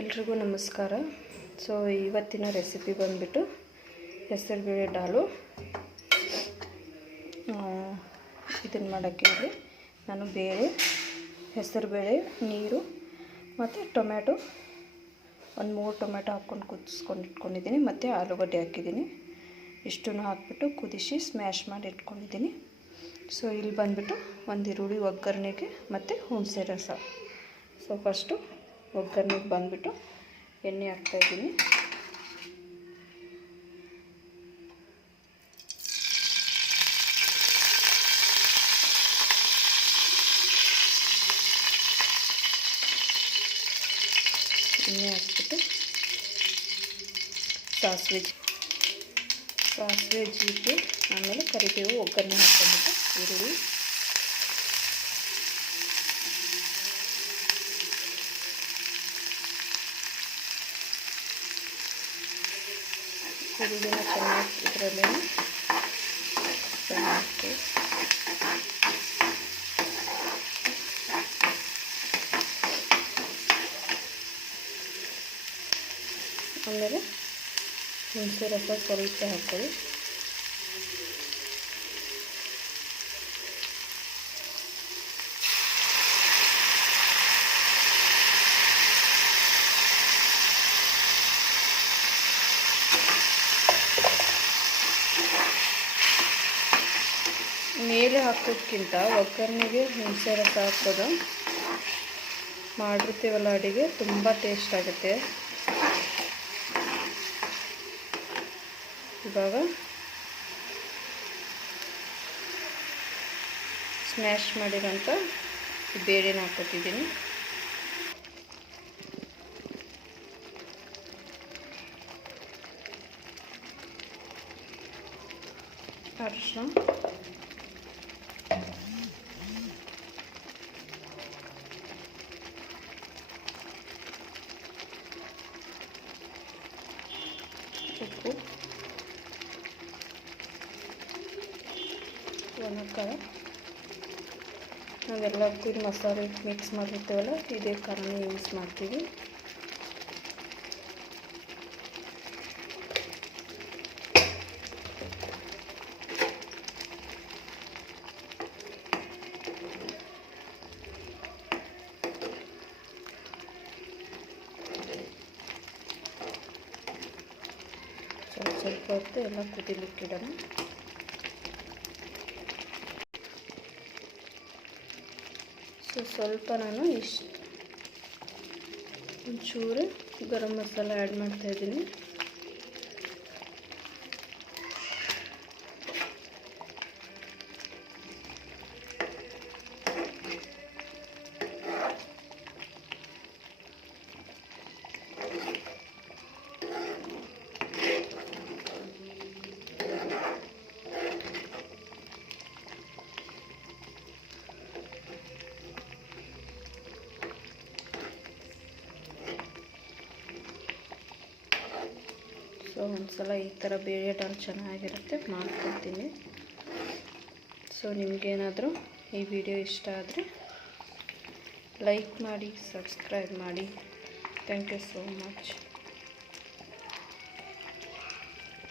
ಎಲ್ರಿಗೂ ನಮಸ್ಕಾರ. ಸೊ ಇವತ್ತಿನ ರೆಸಿಪಿ ಬಂದ್ಬಿಟ್ಟು ಹೆಸರುಬೇಳೆ ಡಾಲು. ಇದನ್ನು ಮಾಡೋಕ್ಕೆ ನಾನು ಬೇಳೆ, ಹೆಸರುಬೇಳೆ, ನೀರು ಮತ್ತು ಟೊಮ್ಯಾಟೊ, ಒಂದು 3 ಟೊಮ್ಯಾಟೊ ಹಾಕ್ಕೊಂಡು ಕುದಿಸ್ಕೊಂಡು ಇಟ್ಕೊಂಡಿದ್ದೀನಿ. ಮತ್ತು ಆಲೂಗಡ್ಡೆ ಹಾಕಿದ್ದೀನಿ. ಇಷ್ಟನ್ನು ಹಾಕ್ಬಿಟ್ಟು ಕುದಿಸಿ ಸ್ಮ್ಯಾಶ್ ಮಾಡಿ ಇಟ್ಕೊಂಡಿದ್ದೀನಿ. ಸೊ ಇಲ್ಲಿ ಬಂದುಬಿಟ್ಟು ಒಂದು ಈರುಳ್ಳಿ ಒಗ್ಗರಣೆಗೆ ಮತ್ತು ಹುಣಸೆ ರಸ. ಸೊ ಫಸ್ಟು ಒಗ್ಗರಣೆಗೆ ಬಂದುಬಿಟ್ಟು ಎಣ್ಣೆ ಹಾಕ್ತಾಯಿದ್ದೀನಿ. ಎಣ್ಣೆ ಹಾಕ್ಬಿಟ್ಟು ಸಾಸಿವೆ, ಜೀರಿಗೆ, ಆಮೇಲೆ ಕರಿಬೇವು, ಒಗ್ಗರಣೆ ಹಾಕ್ಕೊಂಡ್ಬಿಟ್ಟು ಈರುಳ್ಳಿ, ಈರುಳ್ಳಿನ ಚೆನ್ನಾಗಿ ಇದರಲ್ಲೇ ಚೆನ್ನಾಗಿ ಆಮೇಲೆ ಹುಣಸೆ ರಸ ಸ್ವಲ್ಪ ಹಾಕ್ಕೊಳ್ಳಿ. ಮೇಲೆ ಹಾಕೋದಕ್ಕಿಂತ ಒಗ್ಗರಣೆಗೆ ಹುಣಸೆ ರಸ ಹಾಕೋದು ಮಾಡಿರ್ತೀವಲ್ಲ ಅಡುಗೆ ತುಂಬ ಟೇಸ್ಟ್ ಆಗುತ್ತೆ. ಇವಾಗ ಸ್ಮ್ಯಾಶ್ ಮಾಡಿರೋಂಥ ಬೇಳೆನ ಹಾಕೋತಿದ್ದೀನಿ. ಅರಿಶಿನ, ಉಪ್ಪು, ಒಣಕಾರ. ನಾವೆಲ್ಲಕ್ಕೂ ಇದು ಮಸಾಲೆ ಮಿಕ್ಸ್ ಮಾಡಿರ್ತೀವಲ್ಲ, ಇದೇ ಕಾರಣ ಯೂಸ್ ಮಾಡ್ತೀವಿ. ಸ್ವಲ್ಪ ಹೊತ್ತು ಎಲ್ಲ ಕುದಿಲಿಕ್ಕಿಡೋಣ. ಸೊ ಸ್ವಲ್ಪ ನಾನು ಒಂಚೂರು ಗರಂ ಮಸಾಲ ಆ್ಯಡ್ ಮಾಡ್ತಾಯಿದ್ದೀನಿ. ಸೊ ಒಂದ್ಸಲ ಈ ಥರ ಬೇಳೆ ಡಾಲ್ ಚೆನ್ನಾಗಿರುತ್ತೆ, ಮಾಡ್ಕೊಳ್ತೀನಿ. ಸೊ ನಿಮಗೇನಾದರೂ ಈ ವಿಡಿಯೋ ಇಷ್ಟ ಆದರೆ ಲೈಕ್ ಮಾಡಿ, ಸಬ್ಸ್ಕ್ರೈಬ್ ಮಾಡಿ. Thank you so much.